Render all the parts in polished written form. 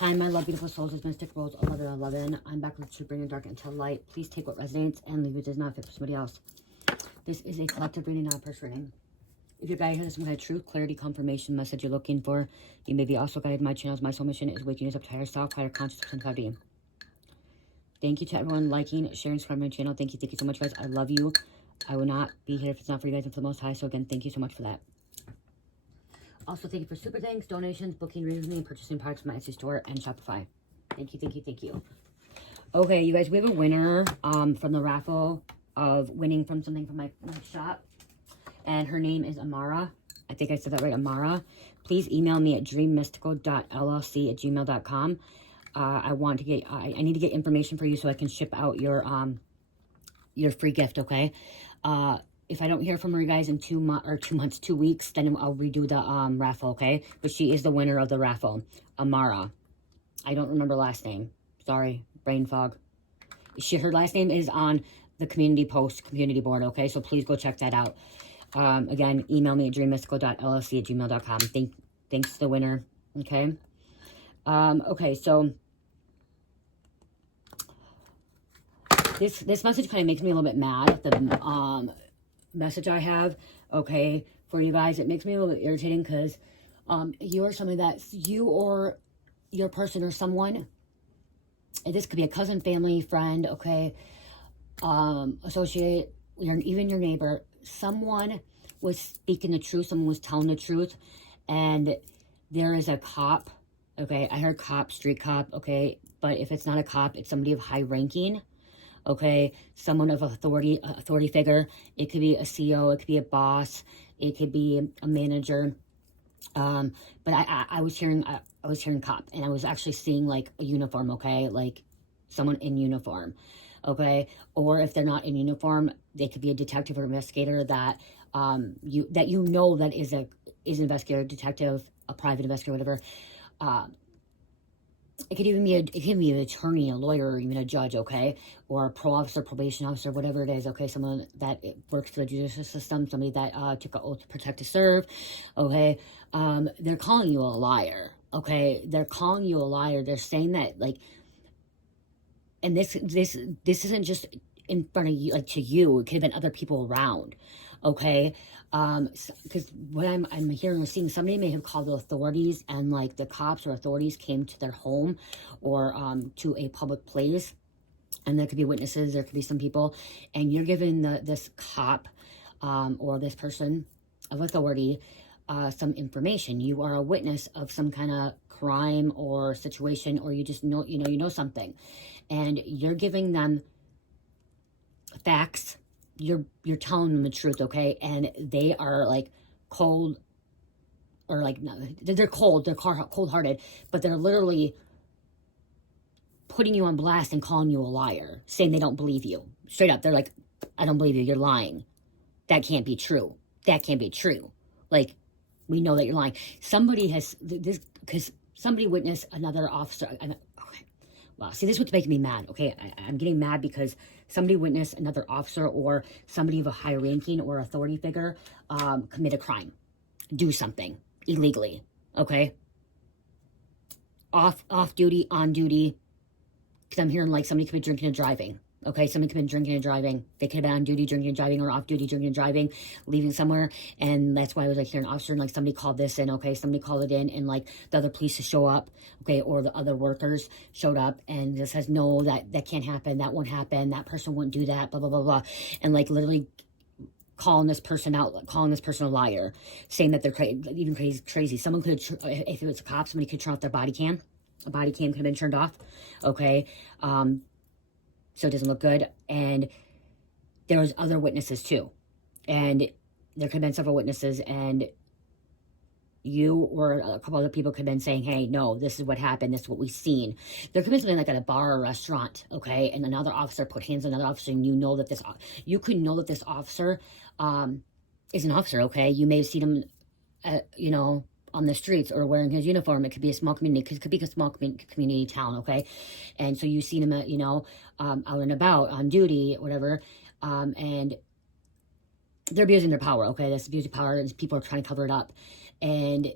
Hi, my love, beautiful souls. It's Mystic Rose 1111. I'm back with to bring the dark into light. Please take what resonates and leave what does not fit for somebody else. This is a collective reading, not a personal reading. If your guide has some kind of truth, clarity, confirmation message you're looking for, you may be also guided. My channel's my soul mission is waking us up to higher self, higher consciousness, and 5D. Thank you to everyone liking, sharing, subscribing to my channel. Thank you so much, guys. I love you. I will not be here if it's not for you guys and for the Most High. So again, thank you so much for that. Also, thank you for super thanks, donations, booking readings with me, and purchasing products from my Etsy store and Shopify. Thank you, thank you, thank you. Okay, you guys, we have a winner from the raffle of winning from something from my shop. And her name is Amara. I think I said that right, Amara. Please email me at dreammystical.llc@gmail.com. I need to get information for you so I can ship out your free gift, okay? If I don't hear from her, you guys, in 2 weeks, then I'll redo the raffle, okay? But she is the winner of the raffle, Amara. I don't remember last name. Sorry, brain fog. Her last name is on the community board, okay? So please go check that out. Again, email me at dreammystical.llc@gmail.com. Thanks to the winner, okay? Okay, so this message kind of makes me a little bit mad at the message I have, okay, for you guys. It makes me a little bit irritating because you are somebody that you or your person or someone, and this could be a cousin, family, friend, okay, associate, even your neighbor. Someone was speaking the truth, someone was telling the truth, and there is a cop, okay, I heard cop, street cop, okay, but if it's not a cop, it's somebody of high ranking, okay, someone of authority figure. It could be a CEO, it could be a boss, it could be a manager. But I was hearing cop, and I was actually seeing like a uniform, okay, like someone in uniform, okay, or if they're not in uniform, they could be a detective or investigator that that is an investigator, detective, a private investigator, whatever. It could even be an attorney, a lawyer, or even a judge, okay? Or a pro officer, probation officer, whatever it is, okay? Someone that works for the judicial system, somebody that took an oath to protect to serve, okay? They're calling you a liar, okay? They're calling you a liar. They're saying that, like, and this isn't just in front of you, like, to you. It could have been other people around, okay? Because what I'm hearing or seeing, somebody may have called the authorities, and like the cops or authorities came to their home or to a public place, and there could be witnesses, there could be some people, and you're giving this cop or this person of authority some information. You are a witness of some kind of crime or situation, or you just know, you know something, and you're giving them facts. You're telling them the truth, okay? And they are like cold, or like, no, they're cold, they're cold-hearted, but they're literally putting you on blast and calling you a liar, saying they don't believe you. Straight up, they're like, I don't believe you, you're lying. That can't be true. That can't be true. Like, we know that you're lying. Somebody has this, because somebody witnessed another officer. Okay, wow, see, this is what's making me mad, okay? I'm getting mad because somebody witnessed another officer or somebody of a high ranking or authority figure commit a crime, do something illegally, okay? Off duty, on duty, because I'm hearing like somebody could be drinking and driving, okay? Somebody could be drinking and driving. They could have been on duty drinking and driving, or off duty drinking and driving, leaving somewhere, and that's why I was like hearing officer, and like somebody called this in, okay? Somebody called it in, and like the other police show up, okay, or the other workers showed up, and just says, no, that can't happen, that won't happen, that person wouldn't do that, blah, blah, blah, blah, and like literally calling this person out, calling this person a liar, saying that they're even crazy. Someone could, if it was a cop, somebody could turn off their body cam. A body cam could have been turned off, okay? So it doesn't look good. And there was other witnesses too. And there could have been several witnesses, and you or a couple other people could have been saying, hey, no, this is what happened, this is what we've seen. There could be something like at a bar or a restaurant, okay? And another officer put hands on another officer, and you know that you could know that this officer is an officer, okay? You may have seen him, on the streets or wearing his uniform. It could be a small community, it could be a small community town, okay? And so you've seen him at, out and about, on duty, whatever, and they're abusing their power, okay? That's abusing power, and people are trying to cover it up. And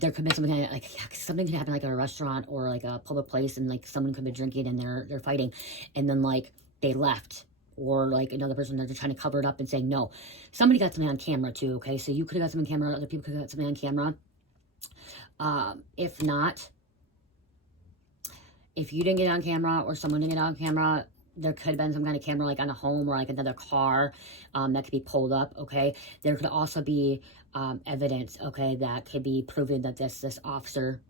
there could be something like something could happen like at a restaurant or like a public place, and like someone could be drinking and they're fighting, and then like they left, or like another person, they're just trying to cover it up and saying no. Somebody got something on camera too, okay? So you could have got something on camera, other people could have got something on camera. If not, if you didn't get it on camera or someone didn't get it on camera, there could have been some kind of camera like on a home or like another car that could be pulled up, okay? There could also be evidence, okay, that could be proven that this officer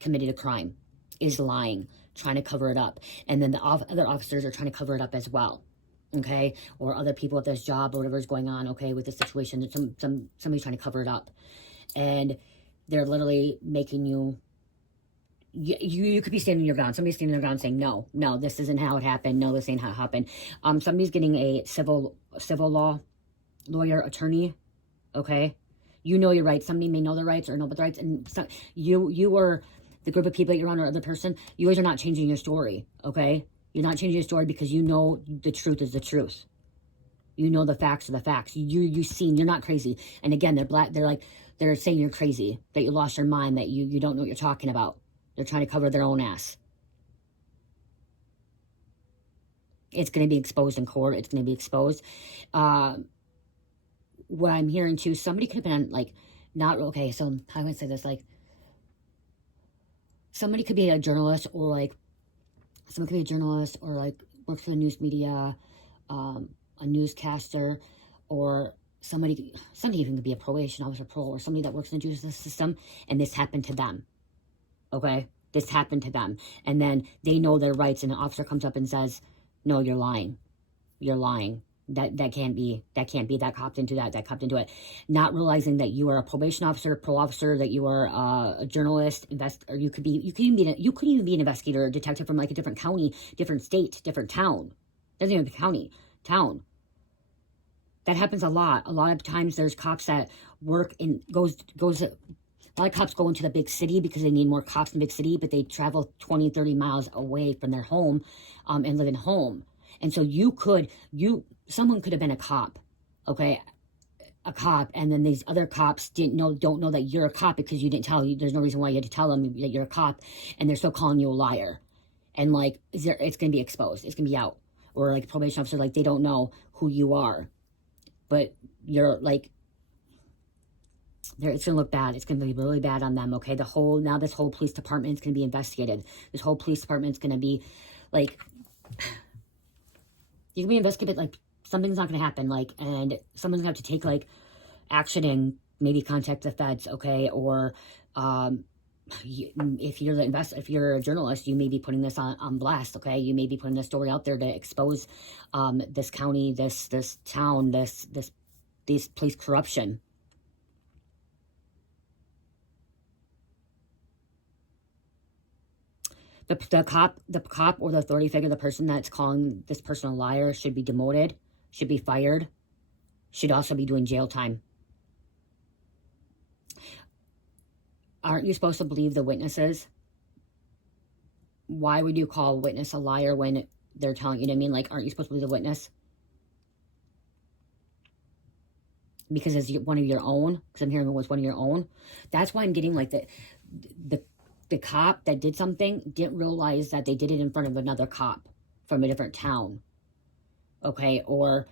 committed a crime, is lying, trying to cover it up. And then the other officers are trying to cover it up as well, okay? Or other people at this job or whatever is going on, okay, with the situation. Somebody's trying to cover it up. And they're literally making you... You could be standing your ground. Somebody's standing their ground saying, no, this isn't how it happened. No, this ain't how it happened. Somebody's getting a civil law lawyer, attorney, okay? You know your rights. Somebody may know their rights or know about the rights. And so you or the group of people that you're on or other person, you guys are not changing your story, okay? You're not changing your story because you know the truth is the truth. You know the facts are the facts. You've seen, you're not crazy. And again, they're saying you're crazy, that you lost your mind, that you don't know what you're talking about. They're trying to cover their own ass. It's going to be exposed in court. It's going to be exposed. What I'm hearing too, somebody could have been like, not, okay, so how would I say this? Like, somebody could be a journalist, or like, someone could be a journalist, or like works for the news media, a newscaster, or somebody even could be a probation officer, or somebody that works in the justice system, and this happened to them. Okay, this happened to them, and then they know their rights, and an officer comes up and says, no, you're lying, that can't be, that copped into that copped into it, not realizing that you are a probation officer, parole officer, that you are a journalist, or you could even be an investigator or detective from like a different county, different state, different town. Doesn't even be county, town. That happens a lot of times. There's cops that work in a lot of cops go into the big city because they need more cops in the big city, but they travel 20, 30 miles away from their home and live in home. And so someone could have been a cop, okay? A cop, and then these other cops don't know that you're a cop because you didn't tell. There's no reason why you had to tell them that you're a cop, and they're still calling you a liar. And like, it's going to be exposed. It's going to be out. Or like a probation officer, like they don't know who you are, but you're like, it's going to look bad. It's going to be really bad on them, okay? Now this whole police department is going to be investigated. This whole police department is going to be, like, you can be investigated, like, something's not going to happen, like, and someone's going to have to take, like, action and maybe contact the feds, okay? Or, if you're a journalist, you may be putting this on blast, okay? You may be putting this story out there to expose, this county, this town, this police corruption. The cop or the authority figure, the person that's calling this person a liar, should be demoted, should be fired, should also be doing jail time. Aren't you supposed to believe the witnesses? Why would you call a witness a liar when they're telling you, what I mean? Like, aren't you supposed to believe the witness? Because it's one of your own? Because I'm hearing it was one of your own? That's why I'm getting like the cop that did something didn't realize that they did it in front of another cop from a different town, okay? Or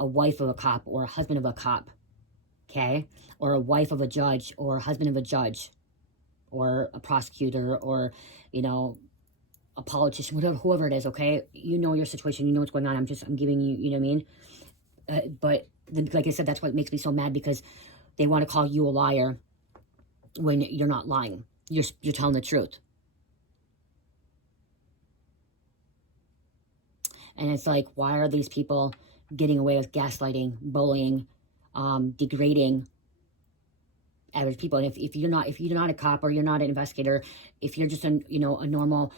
a wife of a cop, or a husband of a cop, okay? Or a wife of a judge, or a husband of a judge, or a prosecutor, or, a politician, whoever it is, okay? You know your situation, you know what's going on. I'm giving you, you know what I mean? But like I said, that's what makes me so mad, because they want to call you a liar when you're not lying. You're telling the truth. And it's like, why are these people getting away with gaslighting, bullying, degrading average people? And if you're not a cop, or you're not an investigator, if you're just a normal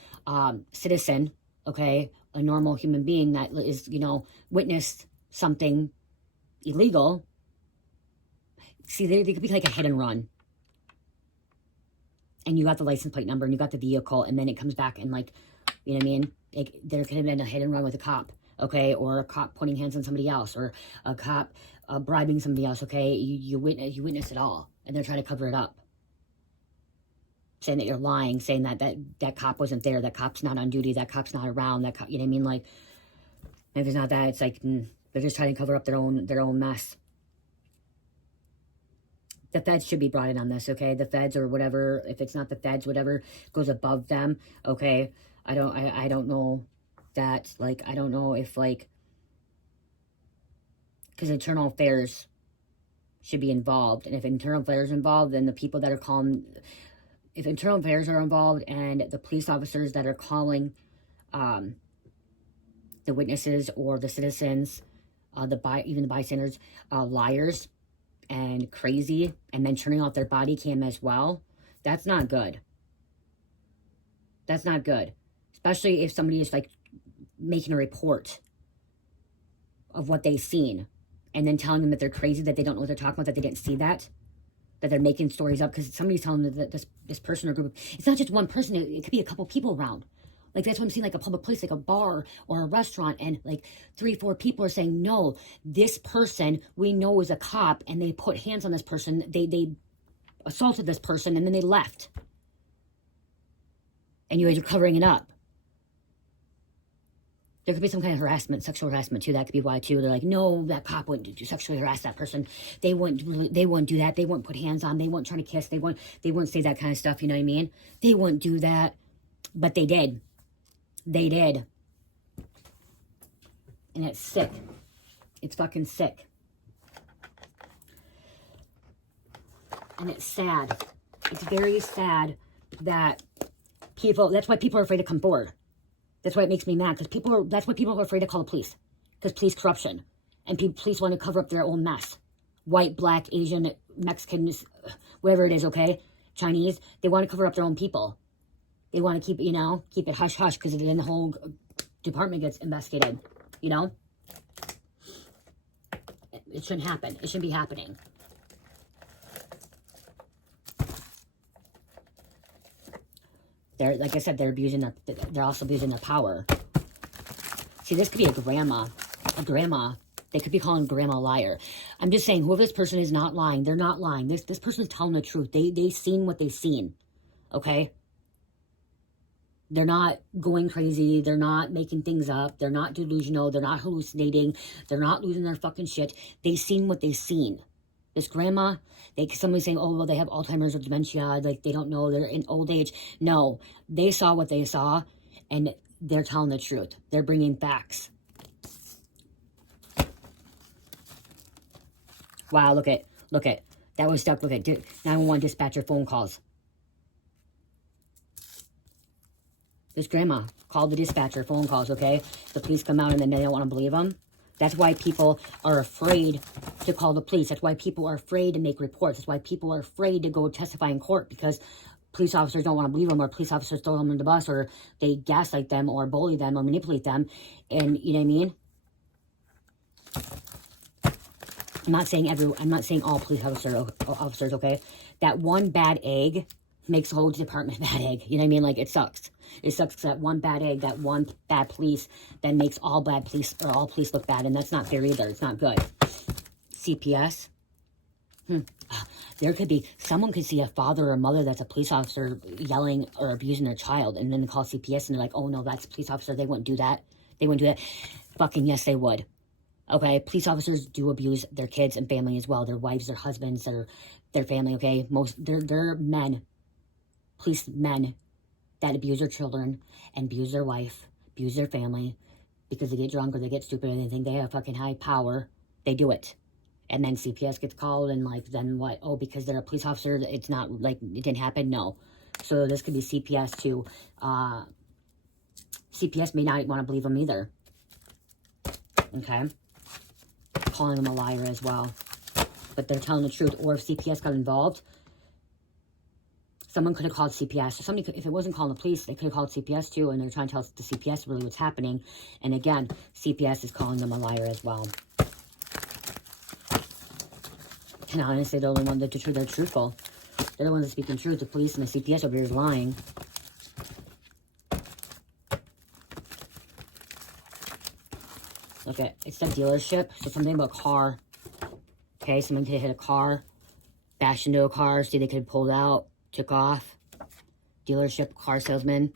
citizen, okay, a normal human being that is witnessed something illegal, see, they could be like a hit and run. And you got the license plate number, and you got the vehicle, and then it comes back, and like, you know what I mean? There could have been a hit and run with a cop, okay? Or a cop putting hands on somebody else, or a cop bribing somebody else, okay? You witness it all, and they're trying to cover it up. saying that you're lying, saying that cop wasn't there, that cop's not on duty, that cop's not around, that cop, you know what I mean? Like, if it's not that, it's like, they're just trying to cover up their own mess. The feds should be brought in on this, okay? The feds or whatever, if it's not the feds, whatever goes above them, okay? I don't know that, like, I don't know if, like, because internal affairs should be involved. And if internal affairs are involved, then the people that are calling, if internal affairs are involved and the police officers that are calling the witnesses or the citizens, even the bystanders, liars and crazy, and then turning off their body cam as well, that's not good. That's not good. Especially if somebody is like making a report of what they've seen and then telling them that they're crazy, that they don't know what they're talking about, that they didn't see that they're making stories up because somebody's telling them that this person or group, it's not just one person, it could be a couple people around. Like, that's what I'm seeing, like a public place, like a bar or a restaurant, and like 3-4 people are saying, no, this person we know is a cop, and they put hands on this person, they assaulted this person, and then they left. And you guys are covering it up. There could be some kind of harassment, sexual harassment too. That could be why too. They're like, no, that cop wouldn't sexually harass that person. They wouldn't do that. They wouldn't put hands on. They wouldn't try to kiss. They wouldn't say that kind of stuff. You know what I mean? They wouldn't do that, but they did. They did. And it's sick. It's fucking sick. And it's sad. It's very sad that people, that's why people are afraid to come forward. That's why it makes me mad, because that's why people are afraid to call the police. Because police corruption. And police want to cover up their own mess. White, black, Asian, Mexicans, whatever it is, okay? Chinese, they want to cover up their own people. They want to keep it hush-hush, because then the whole department gets investigated, you know? It shouldn't happen. It shouldn't be happening. Like I said, they're also abusing their power. See, this could be a grandma. They could be calling grandma a liar. I'm just saying, whoever this person is not lying. They're not lying. This person is telling the truth. They've seen what they've seen. Okay? They're not going crazy. They're not making things up. They're not delusional. They're not hallucinating. They're not losing their fucking shit. They've seen what they've seen. This grandma, somebody's saying, oh, well, they have Alzheimer's or dementia, like they don't know, they're in old age. No, they saw what they saw, and they're telling the truth. They're bringing facts. Wow, look at, that was stuck, look at, 911 dispatcher phone calls. This grandma called the dispatcher phone calls, okay? The police come out and then they don't want to believe them. That's why people are afraid to call the police. That's why people are afraid to make reports. That's why people are afraid to go testify in court, because police officers don't want to believe them, or police officers throw them under the bus, or they gaslight them, or bully them, or manipulate them. And you know what I mean? I'm not saying all police officers, okay? That one bad egg makes the whole department a bad egg. You know what I mean? Like, it sucks. It sucks that one bad egg, that one bad police, that makes all police look bad. And that's not fair either. It's not good. CPS. There could be, someone could see a father or mother that's a police officer yelling or abusing their child, and then they call CPS and they're like, oh no, that's a police officer. They wouldn't do that. They wouldn't do that. Fucking yes, they would. Okay, police officers do abuse their kids and family as well. Their wives, their husbands, their family, okay? They're men. Police men that abuse their children and abuse their wife, abuse their family, because they get drunk or they get stupid and they think they have fucking high power. They do it. And then CPS gets called, and like, then what? Oh, because they're a police officer, it's not like it didn't happen? No. So this could be CPS too. CPS may not want to believe them either. Okay? Calling them a liar as well. But they're telling the truth. Or if CPS got involved, someone could have called CPS. Somebody could, if it wasn't calling the police, they could have called CPS too, and they're trying to tell the CPS really what's happening. And again, CPS is calling them a liar as well. And honestly, they're the only ones that they're truthful. They're the ones that speak the truth. The police and the CPS over here is lying. Look at, it's the dealership. So something about car. Okay, someone could hit a car, bashed into a car. See, they could have pulled out, took off. dealership, car salesman.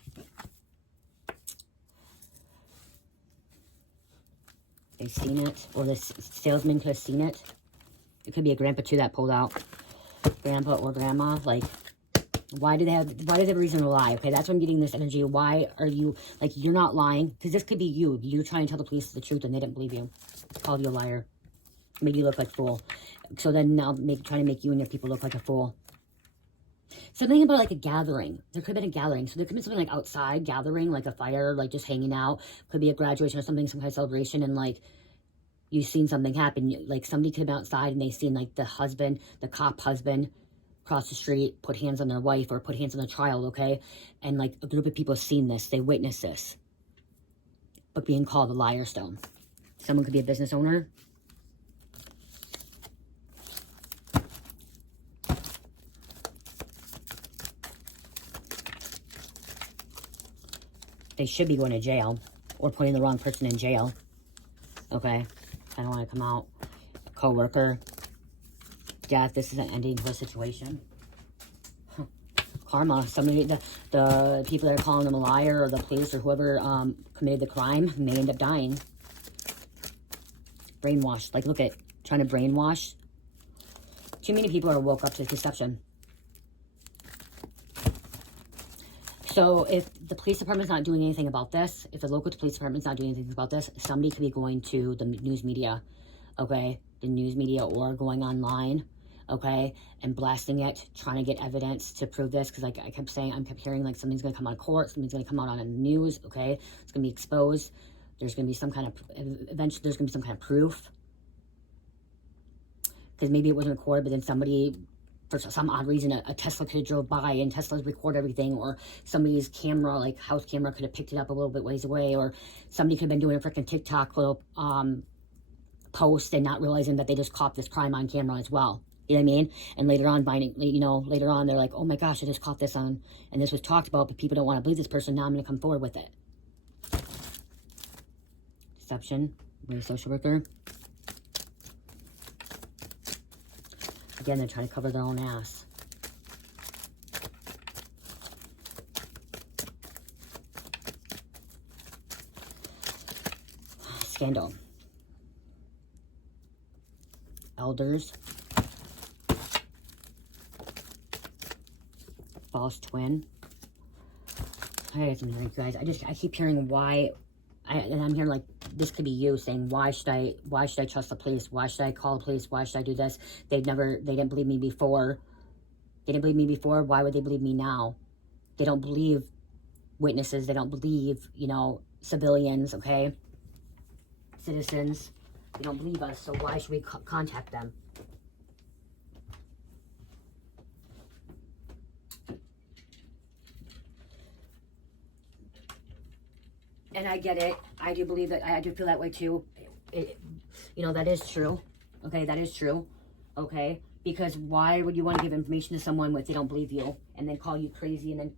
They've seen it, or the salesman could have seen it. It could be a grandpa too that pulled out. Grandpa or grandma, like, why do they have a reason to lie? Okay, that's what I'm getting this energy. Why are you, like, you're not lying? Because this could be you. You're trying to tell the police the truth and they didn't believe you. Called you a liar. Made you look like a fool. So then now trying to make you and your people look like a fool. Something about like a gathering. There could have been a gathering. So there could be something like outside gathering, like a fire, like just hanging out. Could be a graduation or something, some kind of celebration, and like you've seen something happen. Like somebody could have been outside and they seen like the husband, the cop husband, cross the street, put hands on their wife or put hands on their child, okay? And like a group of people seen this, they witnessed this. But being called a liar stone. Someone could be a business owner. They should be going to jail or putting the wrong person in jail. Okay, I don't want to come out. A co-worker. Death. This is an ending to a situation. Karma. Somebody, the people that are calling them a liar or the police or whoever committed the crime may end up dying. Brainwashed. Like, look at trying to brainwash. Too many people are woke up to deception. So if the police department's not doing anything about this, if the local police department's not doing anything about this, somebody could be going to the news media, okay? The news media or going online, okay? And blasting it, trying to get evidence to prove this. Because like I kept saying, I kept hearing like something's going to come out of court, something's going to come out on the news, okay? It's going to be exposed. There's going to be some kind of, eventually there's going to be some kind of proof. Because maybe it wasn't recorded, but then somebody, for some odd reason, a Tesla could have drove by and Tesla's record everything, or somebody's camera, like house camera, could have picked it up a little bit ways away, or somebody could have been doing a freaking TikTok little post and not realizing that they just caught this crime on camera as well. You know what I mean? And later on, later on, they're like, oh my gosh, I just caught this on, and this was talked about, but people don't want to believe this person. Now I'm going to come forward with it. Deception. We're a social worker. Again, they're trying to cover their own ass. Scandal. Elders. False twin. I got some hearing, guys. I keep hearing why, and I'm hearing like, this could be you saying, why should I trust the police? Why should I call the police? Why should I do this? They didn't believe me before. They didn't believe me before. Why would they believe me now? They don't believe witnesses. They don't believe, civilians, okay? Citizens. They don't believe us. So why should we contact them? And I get it. I do believe that. I do feel that way too. That is true. Okay, that is true. Okay, because why would you want to give information to someone if they don't believe you, and then call you crazy, and then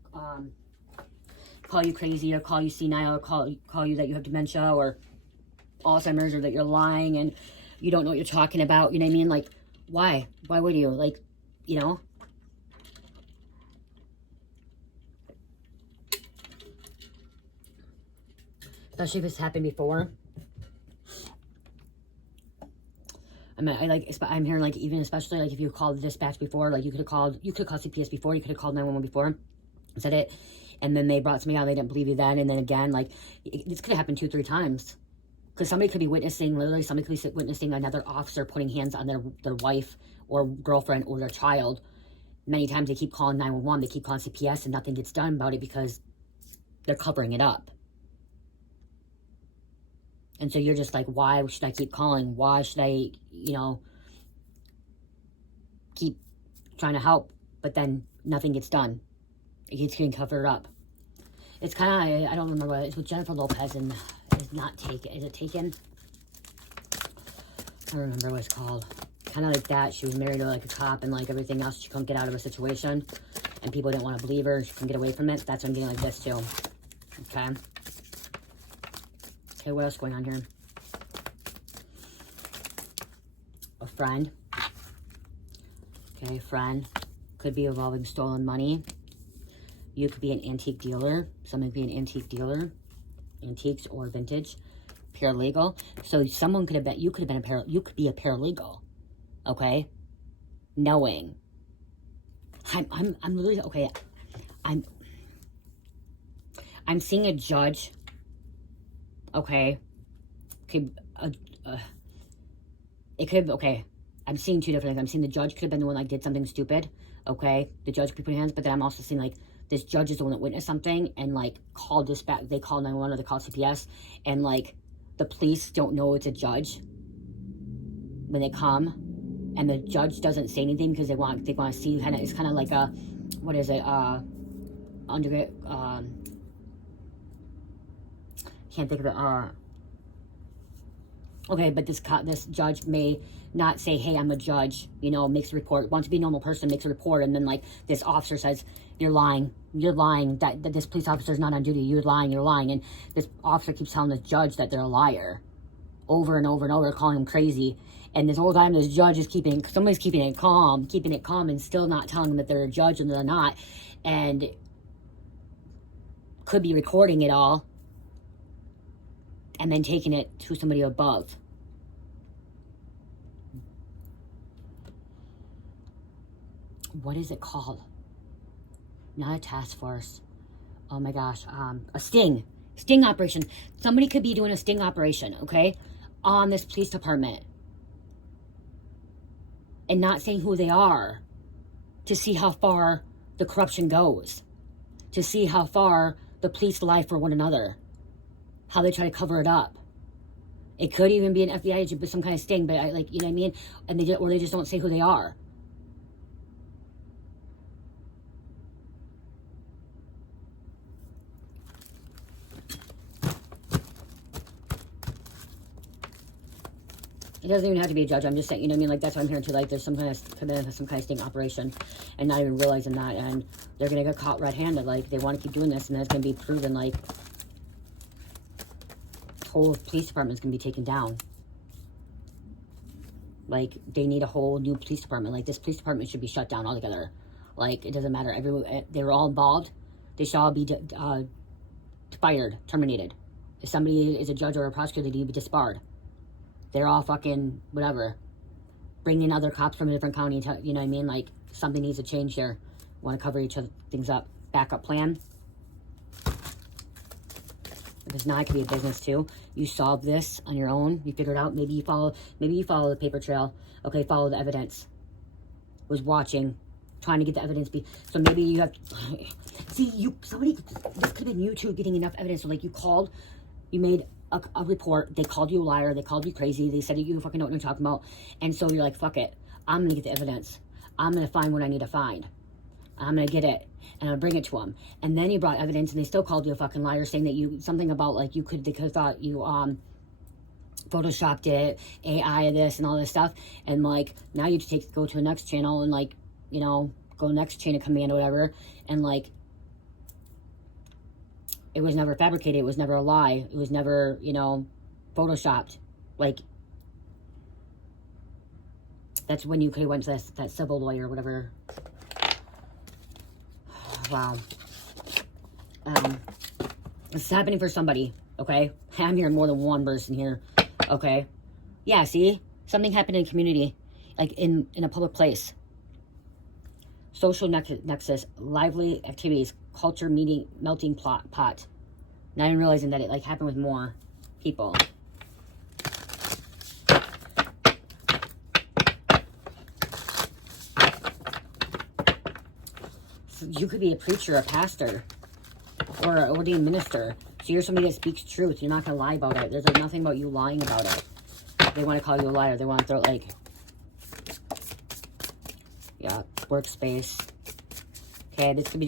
call you crazy, or call you senile, or call you that you have dementia or Alzheimer's, or that you're lying and you don't know what you're talking about? You know what I mean? Like, why? Why would you? Like, Especially if it's happened before. I'm hearing like, even especially like if you called the dispatch before, like you could have called CPS before, you could have called 911 before, said it, and then they brought somebody out, they didn't believe you then, and then again, like this could have happened 2-3 times. Because somebody could be witnessing, literally somebody could be witnessing another officer putting hands on their wife or girlfriend or their child. Many times they keep calling 911, they keep calling CPS, and nothing gets done about it because they're covering it up. And so you're just like, why should I keep calling? Why should I, keep trying to help? But then nothing gets done. It keeps getting covered up. It's kind of, I don't remember what it's with Jennifer Lopez, and it's not Taken. Is it Taken? I don't remember what it's called. Kind of like that. She was married to like a cop and like everything else. She couldn't get out of a situation. And people didn't want to believe her. She couldn't get away from it. That's what I'm getting like this too. Okay. Okay, what else going on here? A friend. Okay, friend. Could be involving stolen money. You could be an antique dealer. Someone could be an antique dealer. Antiques or vintage. Paralegal. So someone could have been, you could have been you could be a paralegal. Okay? Knowing. I'm literally, okay, I'm seeing a judge, okay, it could, okay, I'm seeing two different things. I'm seeing the judge could have been the one that did something stupid, okay, the judge could be putting hands, but then I'm also seeing, like, this judge is the one that witnessed something, and, like, called this back, they called 911 or they called CPS, and, like, the police don't know it's a judge when they come, and the judge doesn't say anything because they want to see, kind of, it's kind of like a, what is it, can't think of it, okay, but this judge may not say, hey, I'm a judge, you know, makes a report, wants to be a normal person, makes a report, and then, like, this officer says, you're lying, that this police officer is not on duty, you're lying, and this officer keeps telling the judge that they're a liar, over and over and over, calling him crazy, and this whole time this judge is somebody's keeping it calm, and still not telling them that they're a judge and they're not, and could be recording it all, and then taking it to somebody above. What is it called? Not a task force. Oh my gosh. A sting operation. Somebody could be doing a sting operation, okay, on this police department, and not saying who they are, to see how far the corruption goes, to see how far the police lie for one another, how they try to cover it up. It could even be an FBI agent, but some kind of sting, but like, you know what I mean? And they just don't say who they are. It doesn't even have to be a judge. I'm just saying, you know what I mean? Like, that's what I'm hearing too. Like, there's some kind of sting operation, and not even realizing that, and they're gonna get caught red-handed. Like, they want to keep doing this, and then it's gonna be proven. Like, whole police department's gonna be taken down. Like, they need a whole new police department. Like, this police department should be shut down altogether. Like, it doesn't matter. They were all involved. They should all be fired, terminated. If somebody is a judge or a prosecutor, they need to be disbarred. They're all fucking whatever. Bring in other cops from a different county. You know what I mean? Like, something needs to change here. Want to cover each other things up. Backup plan. Because now it could be a business too. You solve this on your own. You figure it out. Maybe you follow the paper trail. Okay, follow the evidence. Was watching, trying to get the evidence. So maybe you have. See, this could have been you two getting enough evidence. So like, you made a report. They called you a liar. They called you crazy. They said you fucking know what you're talking about. And so you're like, fuck it. I'm gonna get the evidence. I'm gonna find what I need to find. I'm gonna get it, and I'll bring it to them. And then you brought evidence, and they still called you a fucking liar, saying that something about, like, they could have thought you photoshopped it, AI this and all this stuff. And like, now you just go to the next channel and, like, you know, go next chain of command or whatever, and like, it was never fabricated. It was never a lie. It was never, you know, photoshopped. Like, that's when you could have went to that civil lawyer or whatever. Wow. This is happening for somebody, okay? I'm hearing more than one person here, okay? Yeah, see? Something happened in a community, like in a public place. Social nexus, lively activities, culture meeting, melting pot. Not even realizing that it, like, happened with more people. So you could be a preacher, a pastor, or an ordained minister. So you're somebody that speaks truth. You're not going to lie about it. There's like nothing about you lying about it. They want to call you a liar. They want to throw, like, yeah, workspace. Okay, this could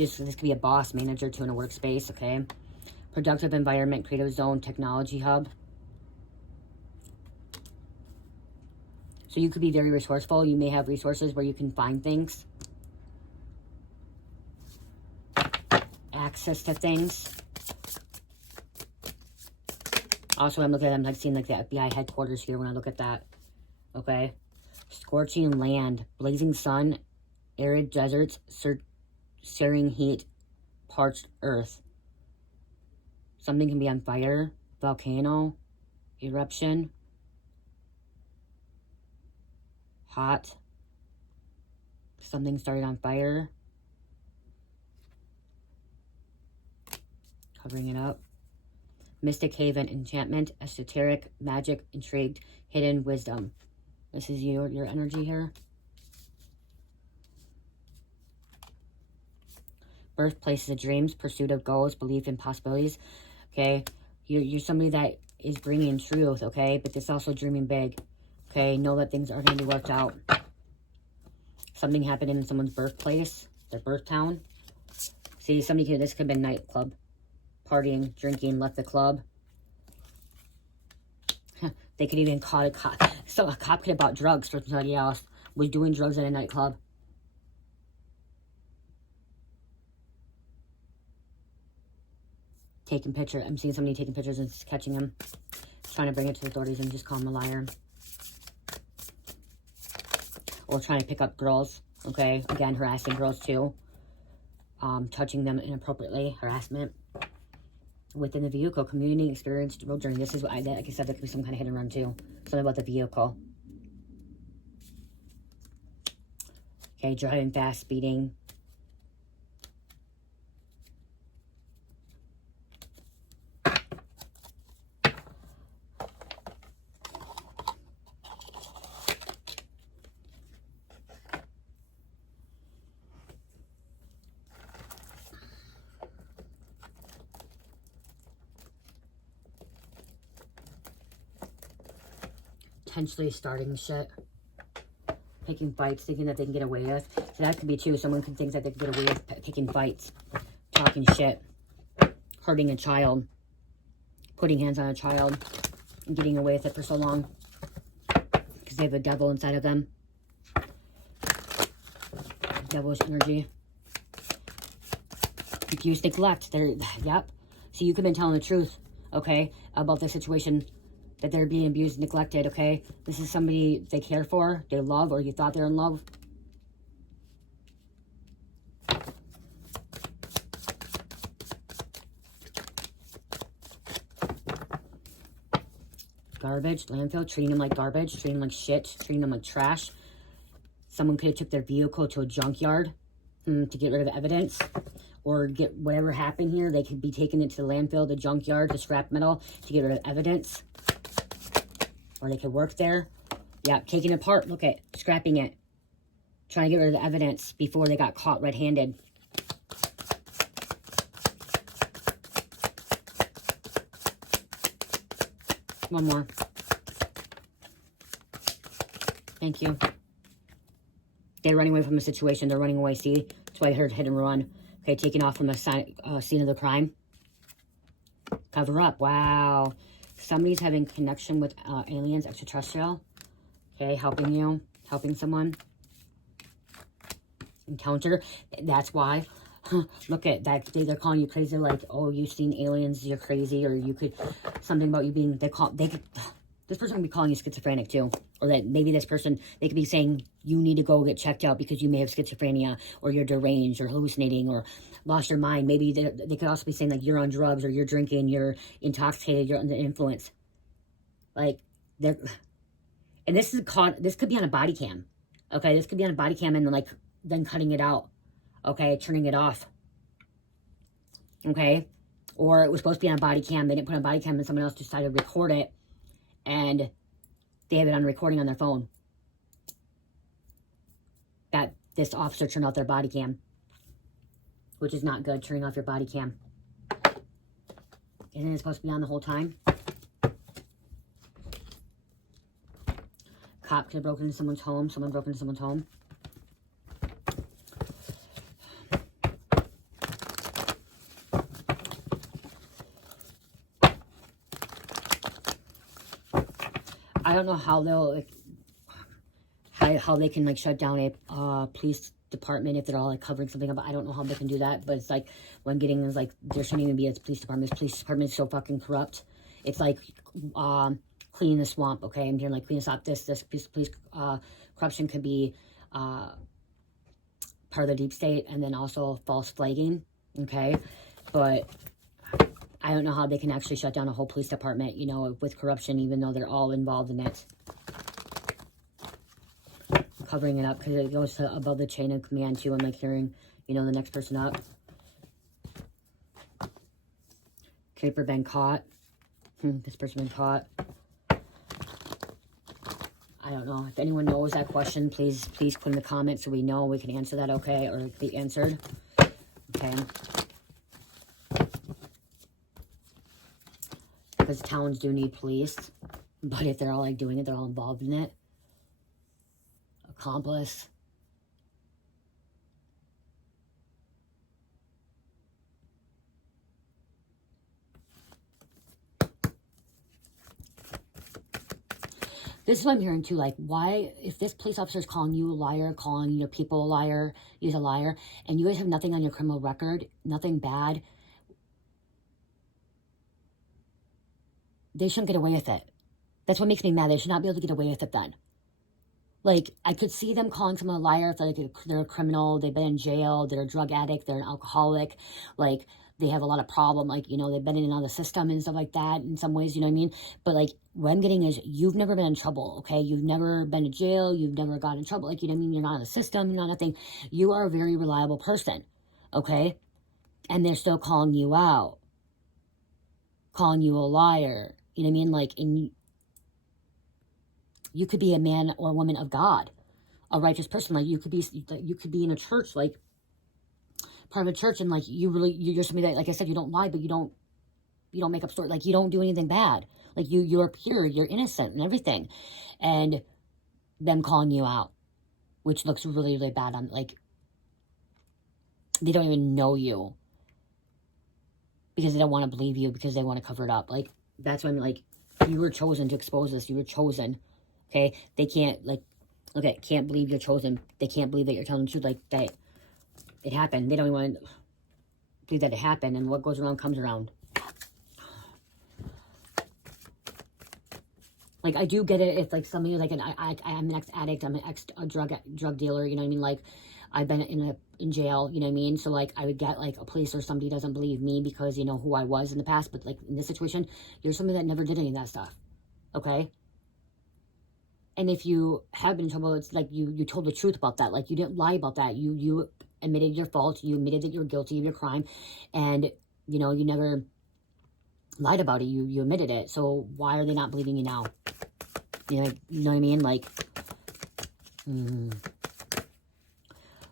be a boss, manager too, in a workspace, okay? Productive environment, creative zone, technology hub. So you could be very resourceful. You may have resources where you can find things. Access to things. Also, I'm looking at, I'm like seeing like the FBI headquarters here when I look at that. Okay. Scorching land, blazing sun, arid deserts, searing heat, parched earth. Something can be on fire, volcano, eruption, hot. Something started on fire. Covering it up. Mystic haven, enchantment, esoteric, magic, intrigued, hidden wisdom. This is your energy here. Birthplaces of dreams, pursuit of goals, belief in possibilities. Okay, you're somebody that is bringing truth, okay? But this also dreaming big, okay? Know that things are going to be worked out. Something happened in someone's birthplace, their birth town. See, this could have been nightclub. Partying, drinking, left the club. They could even call a cop. So a cop could have bought drugs for somebody else. Was doing drugs at a nightclub. Taking pictures. I'm seeing somebody taking pictures and catching him. Trying to bring it to the authorities and just call him a liar. Or trying to pick up girls. Okay. Again, harassing girls too. Touching them inappropriately. Harassment. Within the vehicle, commuting, experience, road journey. This is what like I said, there could be some kind of hit and run too. Something about the vehicle. Okay, driving fast, speeding. Potentially starting shit. Picking fights, thinking that they can get away with. So that could be too. Someone could think that they can get away with picking fights. Talking shit. Hurting a child. Putting hands on a child. And getting away with it for so long. Because they have a devil inside of them. Devilish energy. Abuse, neglect. Yep. So you could have been telling the truth, okay, about the situation. That they're being abused, neglected, okay? This is somebody they care for, they love, or you thought they're in love. Garbage, landfill, treating them like garbage, treating them like shit, treating them like trash. Someone could have took their vehicle to a junkyard to get rid of evidence. Or get whatever happened here. They could be taking it to the landfill, the junkyard, the scrap metal to get rid of evidence. Or they could work there. Yeah, taking it apart. Look at scrapping it. Trying to get rid of the evidence before they got caught red-handed. One more. Thank you. They're running away from a situation. They're running away. See? That's why I heard hit and run. Okay, taking off from the scene of the crime. Cover up. Wow. Somebody's having connection with aliens, extraterrestrial. Okay, helping you, helping someone. Encounter. That's why. Look at that. They're calling you crazy. Like, oh, you've seen aliens. You're crazy. Or you could something about you being. This person could be calling you schizophrenic too. Or that maybe this person, they could be saying you need to go get checked out because you may have schizophrenia, or you're deranged, or hallucinating, or lost your mind. Maybe they could also be saying like you're on drugs, or you're drinking, you're intoxicated, you're under influence. Like, and this could be on a body cam. Okay, this could be on a body cam and then cutting it out. Okay, turning it off. Okay, or it was supposed to be on a body cam. They didn't put it on a body cam and someone else decided to record it. And they have it on recording on their phone. That this officer turned off their body cam. Which is not good, turning off your body cam. Isn't it supposed to be on the whole time? Cop could have broken into someone's home. Someone broke into someone's home. I don't know how they'll how they can shut down a police department if they're all covering something up. I don't know how they can do that, but it's what I'm getting is there shouldn't even be a police department. This police department is so fucking corrupt. It's like cleaning the swamp. Okay, I'm hearing clean the swamp. This police corruption could be part of the deep state, and then also false flagging. okay? But I don't know how they can actually shut down a whole police department, you know, with corruption, even though they're all involved in it. Covering it up because it goes to above the chain of command too. I'm like hearing, you know, the next person up. Caper been caught. This person been caught. I don't know. If anyone knows that question, please put in the comments so we know we can answer that, okay? Or be answered. Okay. Because towns do need police. But if they're all like doing it, they're all involved in it. Accomplice. This is what I'm hearing too, like, why, if this police officer is calling you a liar, calling your people a liar, he's a liar, and you guys have nothing on your criminal record, nothing bad, they shouldn't get away with it. That's what makes me mad. They should not be able to get away with it then. Like, I could see them calling someone a liar if like they're a criminal, they've been in jail, they're a drug addict, they're an alcoholic, like, they have a lot of problem, like, you know, they've been in and out of the system and stuff like that in some ways, you know what I mean? But, like, what I'm getting is you've never been in trouble, okay? You've never been to jail. You've never gotten in trouble. Like, you know what I mean? You're not in the system. You're not nothing. You are a very reliable person, okay? And they're still calling you out, calling you a liar. You know what I mean? Like, and you could be a man or a woman of God, a righteous person. Like, you could be in a church, like, part of a church, and like you're somebody that, like I said, you don't lie, but you don't make up stories, like you don't do anything bad, like you're pure, you're innocent and everything, and them calling you out, which looks really, really bad on, like, they don't even know you because they don't want to believe you because they want to cover it up. Like, that's when, like, you were chosen to expose this. You were chosen, okay? They can't, like, okay, can't believe you're chosen. They can't believe that you're telling the truth, like, that it happened. They don't even believe that it happened, and what goes around comes around. Like, I do get it if, like, somebody, like, I'm an ex-addict, I'm an ex-drug dealer, you know what I mean? Like, I've been in jail, you know what I mean? So, like, I would get, like, a police or somebody doesn't believe me because, you know, who I was in the past. But, like, in this situation, you're somebody that never did any of that stuff, okay? And if you have been in trouble, it's like you told the truth about that. Like, you didn't lie about that. You admitted your fault. You admitted that you were guilty of your crime. And, you know, you never lied about it. You admitted it. So why are they not believing you now? You know what I mean? Like,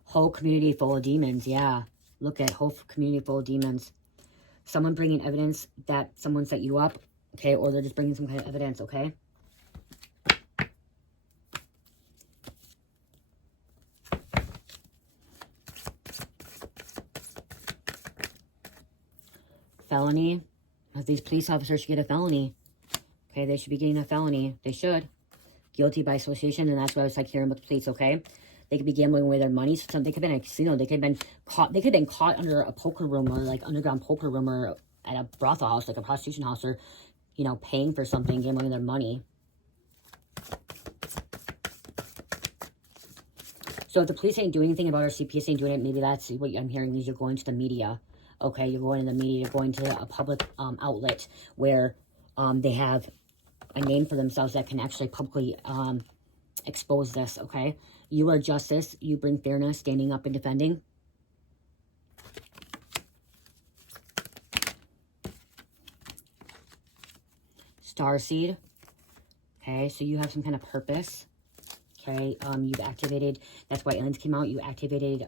whole community full of demons. Yeah. Look at whole community full of demons. Someone bringing evidence that someone set you up, okay? Or they're just bringing some kind of evidence, okay? Felony. These police officers should get a felony. Okay, they should be getting a felony. They should. Guilty by association, and that's what I was like hearing with the police, okay? They could be gambling away their money. So they could have been in a casino. They could have been caught. They could have been caught under a poker room or like underground poker room or at a brothel house, like a prostitution house, or, you know, paying for something, gambling their money. So if the police ain't doing anything about it, or CPS ain't doing it, maybe that's what I'm hearing is you're going to the media. Okay, you're going to the media, you're going to a public outlet where they have a name for themselves that can actually publicly expose this, okay? You are justice. You bring fairness, standing up and defending. Starseed. Okay, so you have some kind of purpose. Okay, you've activated, that's why aliens came out. You activated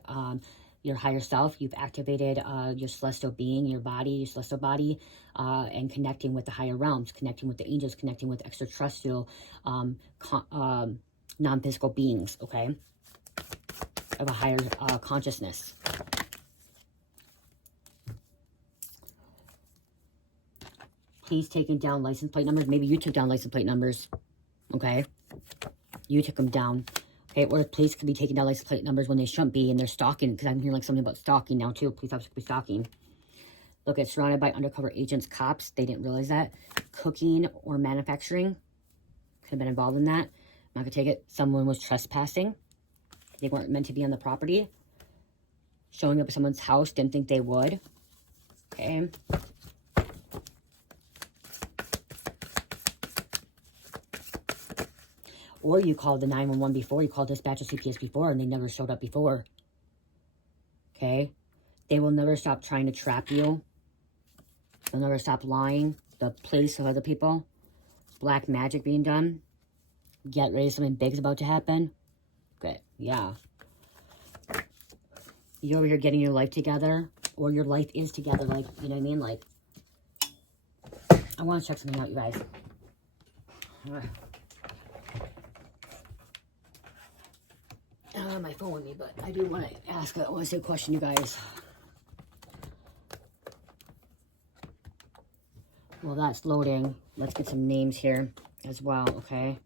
your higher self. You've activated your celestial being, your body, your celestial body, and connecting with the higher realms, connecting with the angels, connecting with extraterrestrial, non-physical beings, okay, of a higher consciousness. Please taking down license plate numbers. Maybe you took down license plate numbers, okay? You took them down. Okay, or police could be taking down license plate numbers when they shouldn't be, and they're stalking, because I'm hearing like something about stalking now too. Police officers could be stalking. Look, it's surrounded by undercover agents, cops. They didn't realize that. Cooking or manufacturing. Could have been involved in that. I'm not going to take it. Someone was trespassing. They weren't meant to be on the property. showing up at someone's house, didn't think they would. Okay. Or you called the 911 before, you called dispatch or CPS before, and they never showed up before. Okay? They will never stop trying to trap you. They'll never stop lying. The place of other people. Black magic being done. Get ready, something big is about to happen. Good, yeah. You're over here getting your life together, or your life is together, like, you know what I mean? Like, I want to check something out, you guys. I don't have my phone with me, but I do want to ask, I want to say a question, you guys. Well, that's loading. Let's get some names here as well, okay?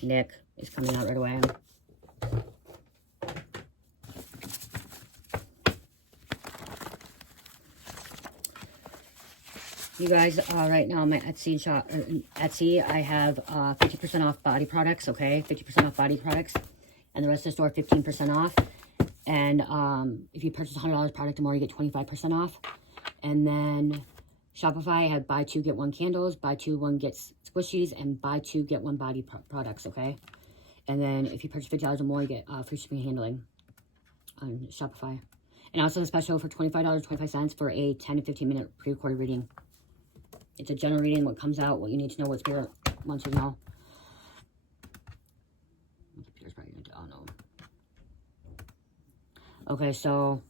Nick is coming out right away. You guys, right now on my Etsy shop, Etsy, I have 50% off body products, okay? 50% off body products. And the rest of the store, 15% off. And if you purchase $100 product or more, you get 25% off. And then Shopify, I have buy two, get one candles, buy two, one gets squishies, and buy two, get one body products, okay? And then if you purchase $50 or more, you get free shipping and handling on Shopify. And also a special for $25.25 for a 10 to 15 minute pre-recorded reading. It's a general reading, what comes out, what you need to know, what spirit wants you to know. My computer's probably going to, oh no. Okay, so.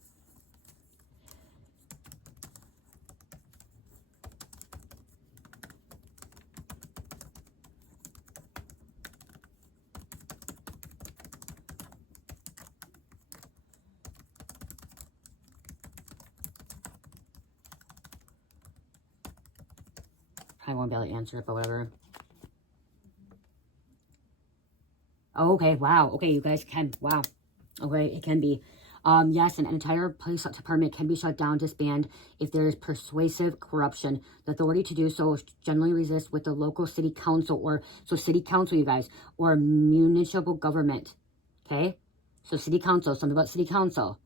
I won't be able to answer it, but whatever. Oh, okay, wow. Okay, you guys can, wow. Okay, it can be. Yes, an entire police department can be shut down, disbanded, if there is persuasive corruption. The authority to do so generally resists with the local city council, or, so city council, you guys, or municipal government. Okay? So city council, something about city council.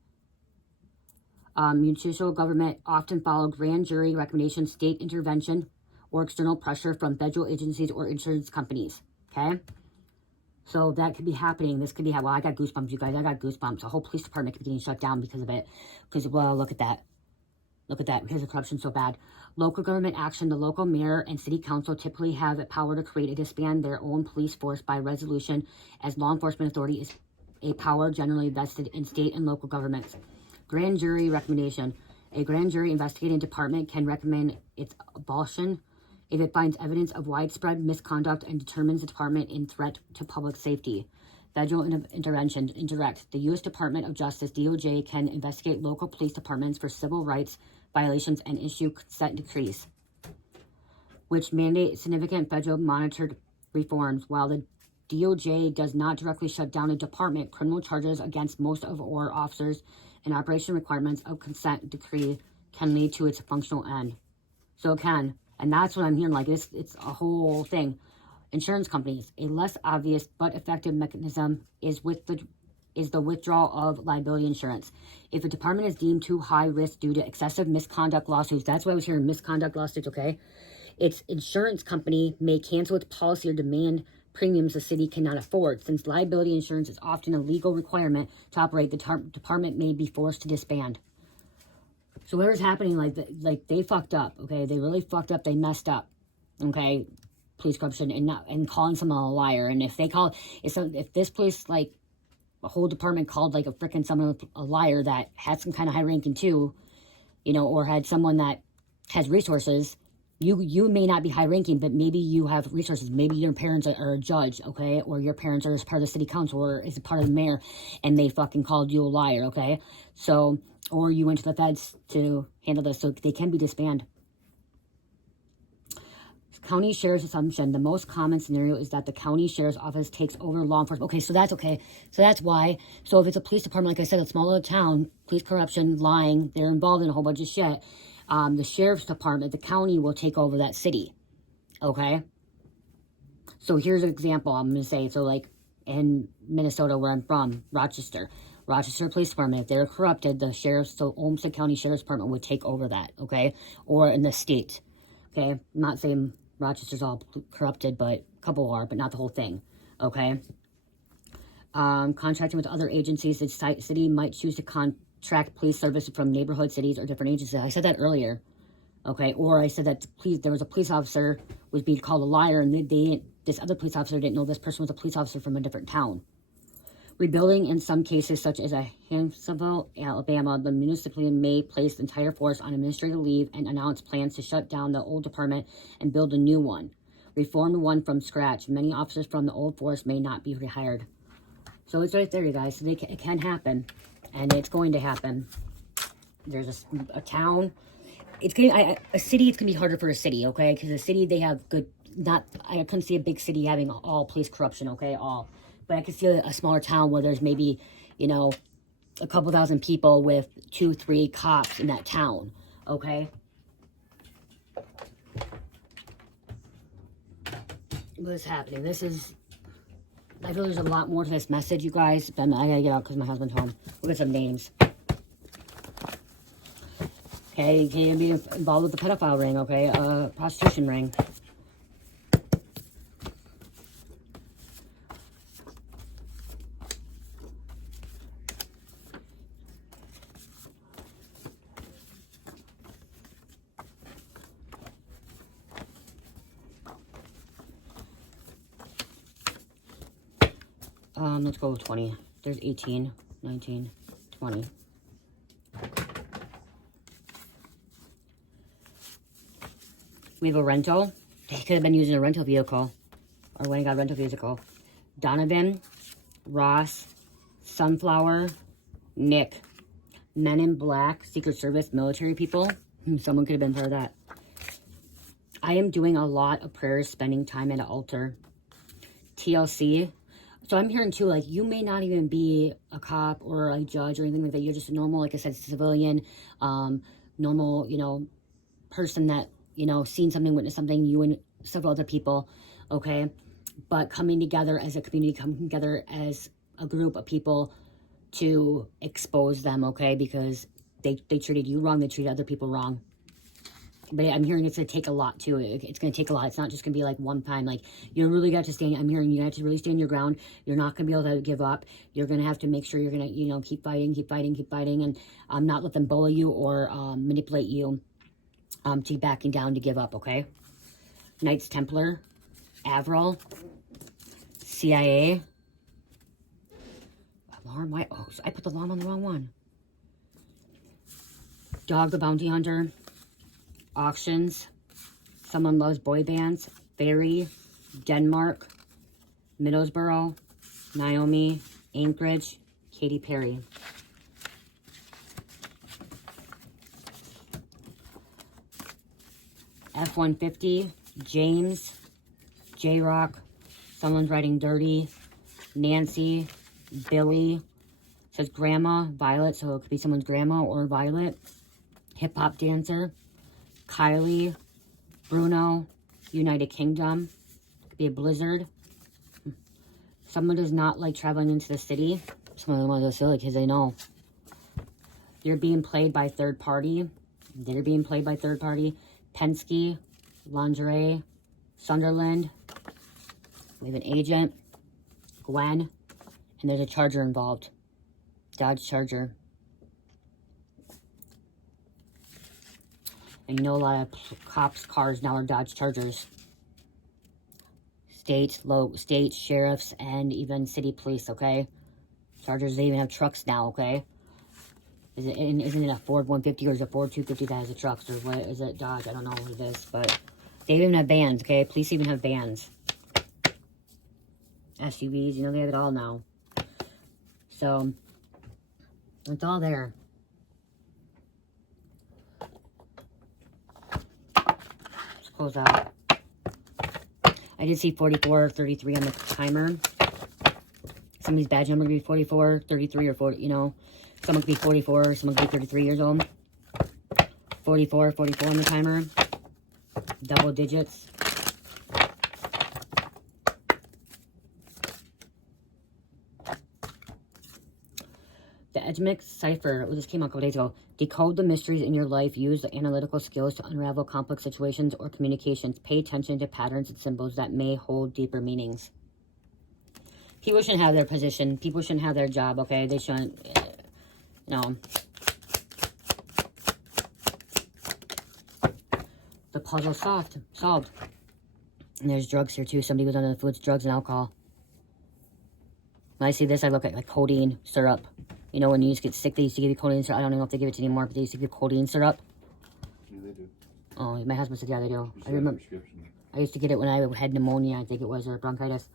Municipal government often follow grand jury recommendations, state intervention, or external pressure from federal agencies or insurance companies, okay? So that could be happening. This could be, well, I got goosebumps, you guys. I got goosebumps. The whole police department could be getting shut down because of it. Because, well, look at that. Look at that, because the corruption's so bad. Local government action. The local mayor and city council typically have the power to create and disband their own police force by resolution, as law enforcement authority is a power generally vested in state and local governments. Grand jury recommendation. A grand jury investigating department can recommend its abolition if it finds evidence of widespread misconduct and determines the department in threat to public safety. Federal intervention, indirect. The U.S. Department of Justice, DOJ, can investigate local police departments for civil rights violations and issue consent decrees, which mandate significant federal monitored reforms. While the DOJ does not directly shut down a department, criminal charges against most of our officers and operation requirements of consent decree can lead to its functional end. So it can. And that's what I'm hearing, like, it's a whole thing. Insurance companies, a less obvious but effective mechanism is the withdrawal of liability insurance. If a department is deemed too high risk due to excessive misconduct lawsuits, that's what I was hearing, misconduct lawsuits, okay? Its insurance company may cancel its policy or demand premiums the city cannot afford. Since liability insurance is often a legal requirement to operate, the department may be forced to disband. So whatever's happening, like they fucked up, okay? They really fucked up. They messed up, okay? Police corruption and calling someone a liar. And if they call, if this police, like, a whole department called, like, a freaking someone a liar that had some kind of high ranking too, you know, or had someone that has resources, you may not be high ranking, but maybe you have resources. Maybe your parents are a judge, okay? Or your parents are part of the city council or is a part of the mayor, and they fucking called you a liar, okay? So, or you went to the feds to handle this, so they can be disbanded. County Sheriff's assumption. The most common scenario is that the County Sheriff's Office takes over law enforcement. Okay, so that's okay. So that's why. So if it's a police department, like I said, a small little town, police corruption, lying, they're involved in a whole bunch of shit. The Sheriff's Department, the county will take over that city. Okay? So here's an example I'm going to say. So like in Minnesota, where I'm from, Rochester. Rochester Police Department, if they're corrupted, the sheriff's, so Olmsted County Sheriff's Department would take over that, okay? Or in the state, okay? I'm not saying Rochester's all corrupted, but a couple are, but not the whole thing, okay? Contracting with other agencies, the city might choose to contract police services from neighborhood cities or different agencies. I said that earlier, okay? Or I said that there was a police officer was being called a liar, and this other police officer didn't know this person was a police officer from a different town. Rebuilding in some cases, such as Huntsville, Alabama, the municipality may place the entire force on administrative leave and announce plans to shut down the old department and build a new one. Reform one from scratch. Many officers from the old force may not be rehired. So it's right there, you guys. So it can happen, and it's going to happen. There's a town. A city. It's gonna be harder for a city, okay? Because a city, they have good. I couldn't see a big city having all police corruption, okay, all. But I could see a smaller town where there's maybe, you know, a couple thousand people with 2-3 cops in that town, okay? What's happening? I feel there's a lot more to this message, you guys. But I gotta get out because my husband's home. Look at some names. Okay, you can't be involved with the pedophile ring, okay? Prostitution ring. Let's go with 20. There's 18, 19, 20. We have a rental. They could have been using a rental vehicle. Or when I got a rental vehicle. Donovan, Ross, Sunflower, Nick, Men in Black, Secret Service, military people. Someone could have been part of that. I am doing a lot of prayers, spending time at an altar. TLC. So I'm hearing too, like, you may not even be a cop or a judge or anything like that. You're just a normal, like I said, civilian, normal, you know, person that, you know, seen something, witnessed something, you and several other people, okay? But coming together as a community, coming together as a group of people to expose them, okay? Because they treated you wrong, they treated other people wrong. But I'm hearing it's going to take a lot, too. It's going to take a lot. It's not just going to be like one time. Like, you really got to stand, I'm hearing you have to really stand your ground. You're not going to be able to give up. You're going to have to make sure you're going to, you know, keep fighting, and not let them bully you or manipulate you to backing down to give up, okay? Knights Templar, Avril, CIA. Alarm, why? Oh, I put the alarm on the wrong one. Dog the Bounty Hunter. Auctions, Someone Loves Boy Bands, Fairy, Denmark, Middlesboro, Naomi, Anchorage, Katy Perry. F-150, James, J-Rock, Someone's Riding Dirty, Nancy, Billy, says Grandma, Violet, so it could be someone's grandma or Violet, Hip Hop Dancer, Kylie, Bruno, United Kingdom, could be a blizzard. Someone does not like traveling into the city. Someone wants to go silly because they know. You're being played by third party. They're being played by third party. Penske, Lingerie, Sunderland. We have an agent, Gwen, and there's a Charger involved. Dodge Charger. And you know a lot of cops' cars now are Dodge Chargers. State, sheriffs, and even city police, okay? Chargers, they even have trucks now, okay? Isn't it a Ford 150 or is it a Ford 250 that has the trucks? Or what is it? Dodge? I don't know what it is, but they even have vans, okay? Police even have vans. SUVs, you know, they have it all now. So, it's all there. Let's close out. I did see 44 or 33 on the timer. Somebody's badge number could be 44, 33, or 40, you know. Someone could be 44, someone could be 33 years old. 44 on the timer. Double digits. Edgemic Cipher, this came out a couple days ago. Decode the mysteries in your life. Use the analytical skills to unravel complex situations or communications. Pay attention to patterns and symbols that may hold deeper meanings. People shouldn't have their position. People shouldn't have their job, okay? They shouldn't, you know. The puzzle solved. And there's drugs here, too. Somebody was on the foods, drugs, and alcohol. When I see this, I look at like codeine syrup. You know, when you used to get sick, they used to give you codeine syrup. I don't even know if they give it to you anymore, but they used to give you codeine syrup. Yeah, they do. Oh, my husband said, yeah, they do. I remember. I used to get it when I had pneumonia, I think it was, or bronchitis.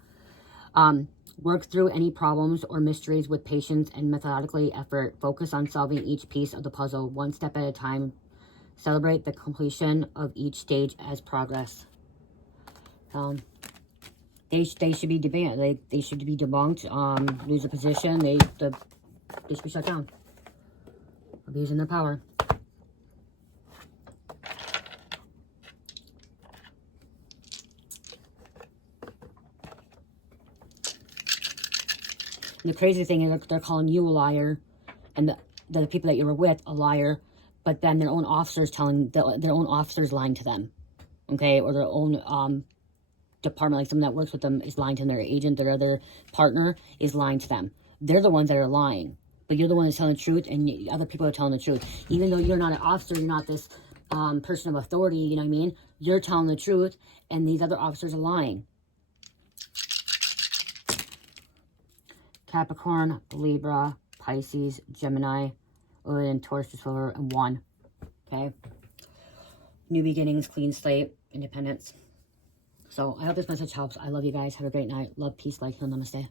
Work through any problems or mysteries with patience and methodically effort. Focus on solving each piece of the puzzle, one step at a time. Celebrate the completion of each stage as progress. They should be debunked. They should be debunked. Lose a position. They should be shut down. Abusing their power. And the crazy thing is they're calling you a liar, and the people that you were with a liar, but then their own officers their own officers lying to them, okay, or their own department, like someone that works with them is lying to them. Their agent, their other partner is lying to them. They're the ones that are lying, but you're the one that's telling the truth, and other people are telling the truth. Even though you're not an officer, you're not this person of authority, you know what I mean? You're telling the truth, and these other officers are lying. Capricorn, Libra, Pisces, Gemini, and Taurus, Silver, and 1. Okay? New beginnings, clean slate, independence. So I hope this message helps. I love you guys. Have a great night. Love, peace, light, heal, namaste.